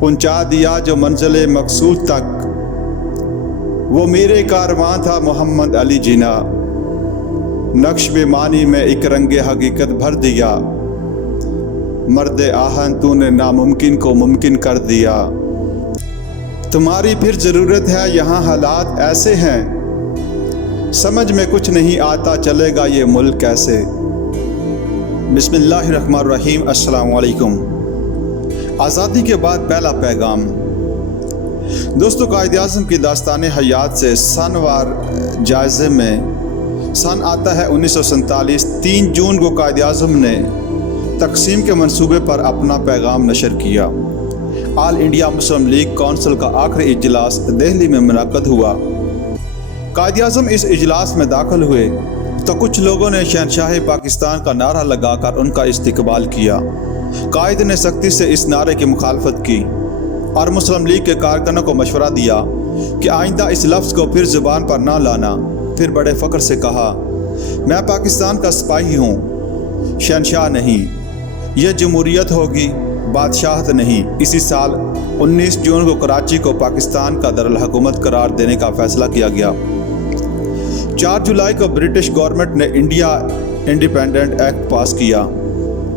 पहुंचा दिया जो मंजिल मकसूद तक। वो मेरे कारवां था मोहम्मद अली जिना, नक्श बेमानी में एक रंगे हकीकत भर दिया। मर्द आहन तूने नामुमकिन को मुमकिन कर दिया। तुम्हारी फिर ज़रूरत है, यहाँ हालात ऐसे हैं, समझ में कुछ नहीं आता चलेगा ये मुल्क कैसे। बिस्मिल्लाहिर्रहमानिर्रहीम। अस्सलाम वालेकुम। आज़ादी के बाद पहला पैगाम। दोस्तों, कायद-ए-आज़म की दास्तान हयात से सनवार जायज़े में सन आता है 1947। 3 जून को कायद-ए-आज़म ने तकसीम के मंसूबे पर अपना पैगाम नशर किया। All India Muslim league council का आखिरी इजलास दिल्ली में मुनक़्क़द हुआ। कायद-ए-आज़म इस इजलास में दाखिल हुए तो कुछ लोगों ने शहंशाह पाकिस्तान का नारा लगाकर उनका इस्तकबाल किया। कायद ने सख्ती से इस नारे की मुखालफत की और मुस्लिम लीग के कारकुनों को मशवरा दिया कि आइंदा इस लफ्ज़ को फिर ज़ुबान पर ना लाना। फिर बड़े फ़ख्र से कहा, मैं पाकिस्तान का सिपाही हूँ, शहंशाह नहीं। यह जमहूरियत होगी, बादशाहत नहीं। इसी साल 19 जून को कराची को पाकिस्तान का दारुल हुकूमत करार देने का फ़ैसला किया गया। 4 जुलाई को ब्रिटिश गवर्नमेंट ने इंडिया इंडिपेंडेंट एक्ट पास किया।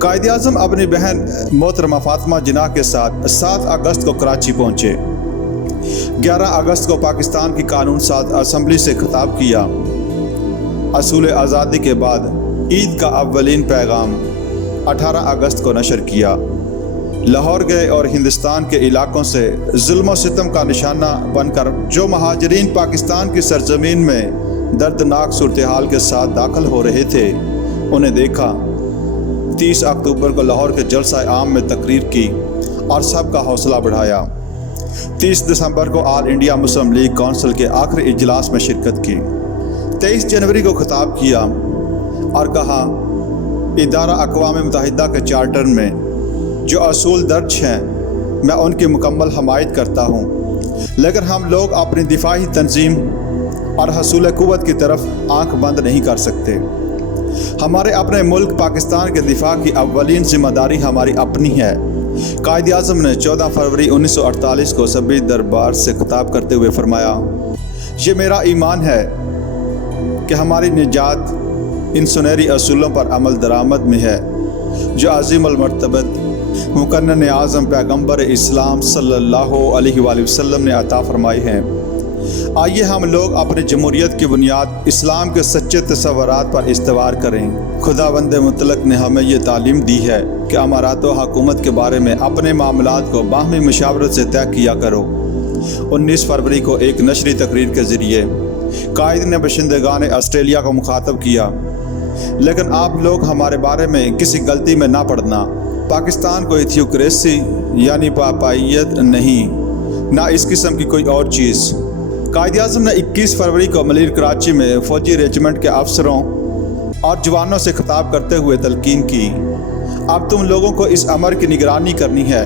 कायद-ए-आज़म अपनी बहन मोहतरमा फातिमा जिन्ना के साथ 7 अगस्त को कराची पहुँचे। 11 अगस्त को पाकिस्तान की कानून साज असम्बली से खिताब किया। असूल आज़ादी के बाद ईद का अव्वलीन पैगाम 18 अगस्त को नशर किया। लाहौर गए और हिंदुस्तान के इलाकों से जुल्म व सितम का निशाना बनकर जो महाजरीन पाकिस्तान की सरजमीन में दर्दनाक सूरत हाल के साथ दाखिल हो रहे थे, उन्हें देखा। 30 अक्टूबर को लाहौर के जलसा आम में तकरीर की और सबका हौसला बढ़ाया। 30 दिसंबर को all India Muslim league council के आखिरी इजलास में शिरकत की। 23 जनवरी को खिताब किया और कहा, इदारा अक़वाम मुत्तहिदा के चार्टर में जो असूल दर्ज हैं, मैं उनकी मुकम्मल हमायत करता हूँ, लेकिन हम लोग अपनी दिफाही तंजीम और हसूल क़ुव्वत की तरफ आंख बंद नहीं कर सकते। हमारे अपने मुल्क पाकिस्तान के दिफा की अव्वलीन ज़िम्मेदारी हमारी अपनी है। कायद-ए-आज़म ने 14 फरवरी 1948 को सभी दरबार से खिताब करते हुए फरमाया, ये मेरा ईमान है कि हमारी निजात इन सुनहरी असूलों पर अमल दरामद में है जो अज़ीमुल मर्तबत मुकन्नन आज़म पैगम्बर इस्लाम सल्लल्लाहु अलैहि वसल्लम ने अता फरमाई हैं। आइए हम लोग अपनी जमहूरियत की बुनियाद इस्लाम के सच्चे तसव्वुरात पर इस्तवार करें। खुदावंद मुतलक ने हमें ये तालीम दी है कि अमारात व हुकूमत के बारे में अपने मामलात को बाहमी मुशावरत से तय किया करो। 19 फरवरी को एक नशरी तकरीर के ज़रिए कायद ने बशिंदगान ऑस्ट्रेलिया को मुखातब किया, लेकिन आप लोग हमारे बारे में किसी गलती में ना पड़ना। पाकिस्तान को थियोक्रेसी यानी पापाइयत नहीं, ना इस किस्म की कोई और चीज़। कायद-ए-आज़म ने 21 फरवरी को मलीर कराची में फ़ौजी रेजिमेंट के अफसरों और जवानों से खिताब करते हुए तलकीन की, अब तुम लोगों को इस अमर की निगरानी करनी है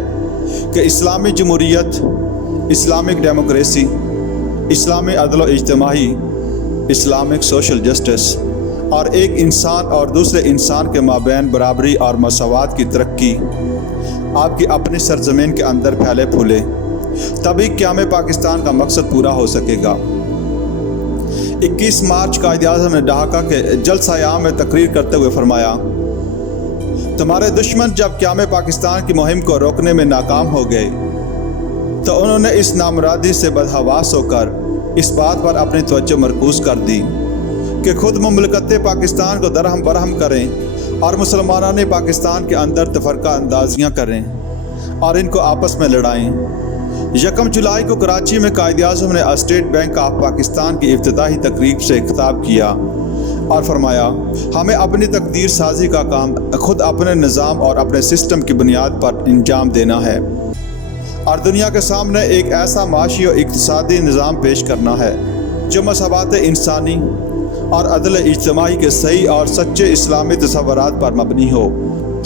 कि इस्लामी जमहूरियत, इस्लामिक डेमोक्रेसी, इस्लामी अदल व इज्तिमाई, इस्लामिक सोशल जस्टिस और एक इंसान और दूसरे इंसान के माबैन बराबरी और मसावात की तरक्की आपकी अपनी सरजमीन के अंदर फैले फूले, तभी क़याम पाकिस्तान का मकसद पूरा हो सकेगा। 21 मार्च कायद-ए-आज़म ने ढाका के जलसा आम में तकरीर करते हुए फरमाया, तुम्हारे दुश्मन जब क़याम पाकिस्तान की मुहिम को रोकने में नाकाम हो गए तो उन्होंने इस नामुरादी से बदहवास होकर इस बात पर अपनी तवज्जो मरकूज़ कर दी कि खुद मुमलकत पाकिस्तान को दरहम बरहम करें और मुसलमानान पाकिस्तान के अंदर तफरका अंदाजियाँ करें और इनको आपस में लड़ाएँ। 1 जुलाई को कराची में कायद-ए-आज़म ने स्टेट बैंक ऑफ पाकिस्तान की इफ्तिताही तकरीब से खिताब किया और फरमाया, हमें अपनी तकदीर साजी का काम खुद अपने निज़ाम और अपने सिस्टम की बुनियाद पर अंजाम देना है और दुनिया के सामने एक ऐसा माशी और इक़्तिसादी निज़ाम पेश करना है जो मसावात इंसानी और अदल इज्तिमाई के सही और सच्चे इस्लामी तसव्वुरात पर मबनी हो।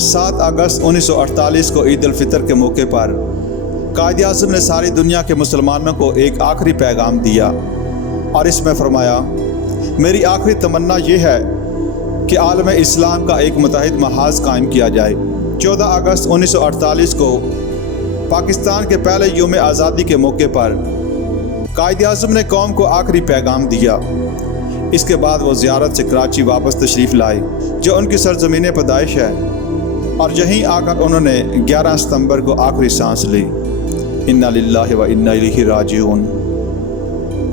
7 अगस्त 1948 को ईद उल फितर के मौके पर कायद-ए-आज़म ने सारी दुनिया के मुसलमानों को एक आखिरी पैगाम दिया और इसमें फरमाया, मेरी आखिरी तमन्ना ये है कि आलम इस्लाम का एक मुत्तहिद महाज कायम किया जाए। 14 अगस्त 1948 को پاکستان کے پہلے یوم آزادی کے موقع پر قائد اعظم نے قوم کو آخری پیغام دیا۔ اس کے بعد وہ زیارت سے کراچی واپس تشریف لائے جو ان کی سرزمین پیدائش ہے، اور یہیں آ کر انہوں نے 11 ستمبر کو آخری سانس لی۔ انا للہ و انا الیہ راجعون۔